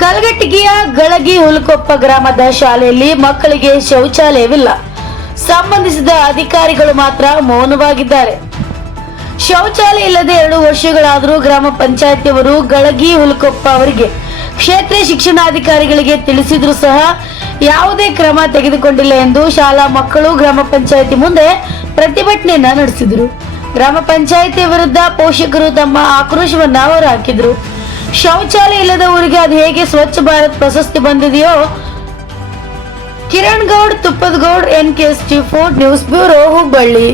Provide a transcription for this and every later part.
ಕಲಗಟ್ಟಿಗೆಯ ಗಳಗಿ ಹುಲ್ಕೊಪ್ಪ ಗ್ರಾಮದ ಶಾಲೆಯಲ್ಲಿ ಮಕ್ಕಳಿಗೆ ಶೌಚಾಲಯವಿಲ್ಲ. ಸಂಬಂಧಿಸಿದ ಅಧಿಕಾರಿಗಳು ಮಾತ್ರ ಮೌನವಾಗಿದ್ದಾರೆ. ಶೌಚಾಲಯ ಇಲ್ಲದೆ ಎರಡು ವರ್ಷಗಳಾದರೂ ಗ್ರಾಮ ಪಂಚಾಯತಿಯವರು ಗಳಗಿ ಹುಲ್ಕೊಪ್ಪ ಅವರಿಗೆ ಕ್ಷೇತ್ರ ಶಿಕ್ಷಣಾಧಿಕಾರಿಗಳಿಗೆ ತಿಳಿಸಿದ್ರು ಸಹ ಯಾವುದೇ ಕ್ರಮ ತೆಗೆದುಕೊಂಡಿಲ್ಲ ಎಂದು ಶಾಲಾ ಮಕ್ಕಳು ಗ್ರಾಮ ಪಂಚಾಯತಿ ಮುಂದೆ ಪ್ರತಿಭಟನೆಯನ್ನ ನಡೆಸಿದರು. ಗ್ರಾಮ ಪಂಚಾಯತಿ ವಿರುದ್ಧ ಪೋಷಕರು ತಮ್ಮ ಆಕ್ರೋಶವನ್ನ ಹೊರಹಾಕಿದ್ರು. ಶೌಚಾಲಯ ಇಲ್ಲದ ಊರಿಗೆ ಅದು ಹೇಗೆ ಸ್ವಚ್ಛ ಭಾರತ್ ಪ್ರಶಸ್ತಿ ಬಂದಿದೆಯೋ? Kiran Gowd Tuppad Gowd N K S T four news bureau Hubballi.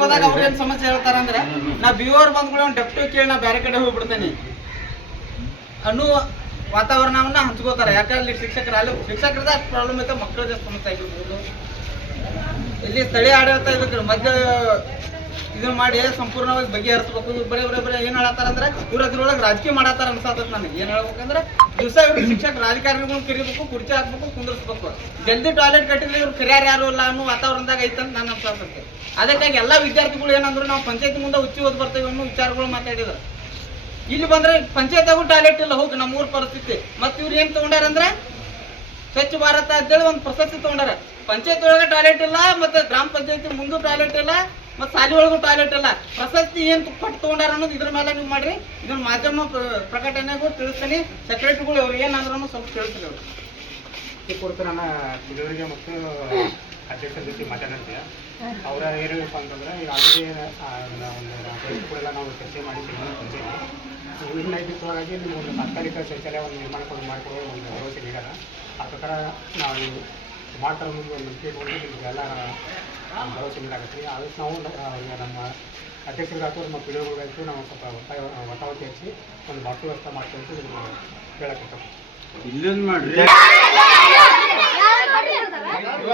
ಹೋದಾಗ ಅವ್ರ ಏನ್ ಸಮಸ್ಯೆ ಹೇಳ್ತಾರ ಅಂದ್ರೆ ನಾ ಬಿ ಓರ್ ಬಂದ್ಗಳು ಡೆಪ್ಟಿ ಕೇಳಿ ನಾ ಬೇರೆ ಕಡೆ ಹೋಗ್ಬಿಡ್ತೇನೆ. ಅನ್ನೋ ವಾತಾವರಣವನ್ನ ಹಂಚ್ಕೋತಾರೆ. ಯಾಕಂದ್ರೆ ಇಲ್ಲಿ ಶಿಕ್ಷಕರ, ಅಲ್ಲಿ ಶಿಕ್ಷಕರದ ಪ್ರಾಬ್ಲಮ್ ಐತೆ ಮಕ್ಕಳದ ಸಮಸ್ಯೆ ಆಗಿರ್ಬೋದು ಇಲ್ಲಿ ಸ್ಥಳೀಯ ಆಡಳಿತ ಇದಕ್ಕೆ ಮಧ್ಯ ಇದು ಮಾಡಿ ಸಂಪೂರ್ಣವಾಗಿ ಬಗೆಹರಿಸ್ಬೇಕು. ಬರೀ ಬರೀ ಬರೀ ಏನ್ ಹೇಳತ್ತಾರ ಅಂದ್ರೆ ಇವ್ರ ಅದ್ರೊಳಗೆ ರಾಜಕೀಯ ಮಾಡತ್ತಾರ ಅನ್ಸತ್ತ ನನಗೆ. ಏನ್ ಹೇಳ್ಬೇಕಂದ್ರೆ ದಿವಸ ಇವ್ರು ಶಿಕ್ಷಕ ರಾಜಕಾರಣಿಗಳನ್ನ ಕರಿಬೇಕು, ಕುರ್ಚಿ ಹಾಕ್ಬೇಕು, ಕುಂದಿರ್ಸ್ಬೇಕು. ಜಲ್ದಿ ಟಾಯ್ಲೆಟ್ ಕಟ್ಟಿದ್ರೆ ಇವ್ರು ಕರಿಯಾರ ಯಾರು ಇಲ್ಲ ಅನ್ನೋ ವಾತಾವರಣದಾಗ ಐತಂತ ನಾನು ಅನ್ಸತ್ತೆ. ಅದಕ್ಕಾಗಿ ಎಲ್ಲಾ ವಿದ್ಯಾರ್ಥಿಗಳು ಏನಂದ್ರು ನಾವು ಪಂಚಾಯತ್ ಮುಂದೆ ಉಚ್ಚಿ ಓದ್ ಬರ್ತೇವೆ ಅನ್ನೋ ವಿಚಾರಗಳು ಮಾತಾಡಿದ್ರು. ಇಲ್ಲಿ ಬಂದ್ರೆ ಪಂಚಾಯತ್ಗೂ ಟಾಯ್ಲೆಟ್ ಇಲ್ಲ, ಹೋಗಿ ನಮ್ಮೂರ್ ಪರಿಸ್ಥಿತಿ. ಮತ್ತೆ ಇವ್ರು ಏನ್ ತಗೊಂಡಾರಂದ್ರೆ ಸ್ವಚ್ಛ ಭಾರತ ಅಂತೇಳಿ ಒಂದು ಪ್ರಶಸ್ತಿ ತಗೊಂಡಾರ. ಪಂಚಾಯತ್ ಒಳಗೆ ಟಾಯ್ಲೆಟ್ ಇಲ್ಲ, ಮತ್ತೆ ಗ್ರಾಮ ಪಂಚಾಯತಿ ಮುಂದೂ ಟಾಯ್ಲೆಟ್ ಇಲ್ಲ ಮತ್ತೆ ಶಾಲೆ ಒಳಗೂ ಟಾಯ್ಲೆಟ್ ಇಲ್ಲ. ಪ್ರಶಸ್ತಿ ಏನ್ ಕೊಟ್ಟು ತಗೊಂಡಾರ ಅನ್ನೋದು ಇದ್ರ ಮೇಲೆ ನೀವು ಮಾಡ್ರಿ. ಇದನ್ನ ಮಾಧ್ಯಮ ಪ್ರ- ಪ್ರಕಟಣೆಗೂ ತಿಳಿಸ್ತೀನಿ. ಸೆಕ್ರೆಟರಿಗಳು ಅವ್ರು ಏನಂದ್ರೂ ಸ್ವಲ್ಪ ತಿಳಿಸ್ರಿ ಅವರು. ಈ ಕುರಿತು ನನ್ನ ತಿಳಿವರಿಗೆ ಮತ್ತು ಅಧ್ಯಕ್ಷರ ಜೊತೆ ಮಾತಾಡಿದ್ದೆ. ಅವರ ಏನಪ್ಪ ಅಂತಂದ್ರೆ, ಈಗ ಆಲ್ರೆಡಿ ಒಂದು ಕೂಡ ನಾವು ಚರ್ಚೆ ಮಾಡಿದ್ದೀವಿ ದಿವಸವಾಗಿ ನೀವು ಒಂದು ತಾತ್ಕಾಲಿಕ ಶೌಚಾಲಯವನ್ನು ನಿರ್ಮಾಣ ಮಾಡಿಕೊಡುವ ಒಂದು ಭರವಸೆ ನೀಡೋಣ ಆ ಪ್ರಕಾರ ನಾವು ಮಾಡ್ತಾರೆ ಮುಂದೆ ಒಂದು ನಂಬಿಕೆ ನಿಮಗೆಲ್ಲ ಭರವಸೆ ನೀಡಾಗತ್ತೆ ರೀ ಅದಕ್ಕೆ ನಾವು ಈಗ ನಮ್ಮ ಅಧ್ಯಕ್ಷರಿಗಾಯ್ತು ನಮ್ಮ ಪಿಡಿಒಗಳಿಗಾಯ್ತು ನಾವು ಸ್ವಲ್ಪ ಒತ್ತಾಯ ಒತ್ತಾವತಿ ಹಚ್ಚಿ ಒಂದು ಬಾಟ್ಲು ವ್ಯವಸ್ಥೆ ಮಾಡ್ತೀವಿ ಅಂತ ಹೇಳಕ್ಕೆ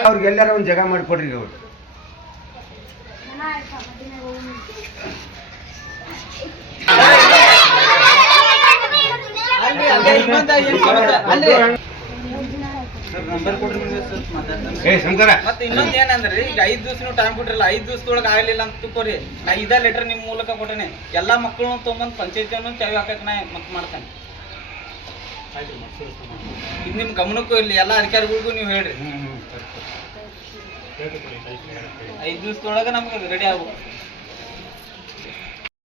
ಅವ್ರಿಗೆ ಎಲ್ಲಾರ ಒಂದು ಜಾಗ ಮಾಡಿ ಕೊಡ್ರಿ ಅವ್ರು ಅಲ್ಲಿ ಏ ಶಂಕರ. ಮತ್ತೆ ಇನ್ನೊಂದ್ ಏನಂದ್ರಿ ಈಗ ಐದ್ ದಿವಸ ನೀವು ಟೈಮ್ ಕೊಟ್ಟಿರಲ್ಲ ಐದ್ ದಿವಸದೊಳಗ ಆಗ್ಲಿಲ್ಲ ಅಂತ ತಿಳ್ಕೊರಿ. ನಾ ಇದ ಲೆಟರ್ ನಿಮ್ ಮೂಲಕ ಕೊಟ್ಟೇನೆ. ಎಲ್ಲಾ ಮಕ್ಕಳನ್ನ ತೊಗೊಂಬಂದ್ ಪಂಚಾಯತಿಯನ್ನು ಚಾವಿ ಹಾಕಕ್ ನಾ ಮತ್ ಮಾಡ್ತೇನೆ. ಇದು ನಿಮ್ ಗಮನಕ್ಕೂ ಇರ್ಲಿ ಎಲ್ಲಾ ಅಧಿಕಾರಿಗಳಿಗೂ ನೀವು ಹೇಳ್ರಿ. ಐದು ದಿವಸದೊಳಗ ನಮ್ಗೆ ರೆಡಿ ಆಗ್ಬೇಕು.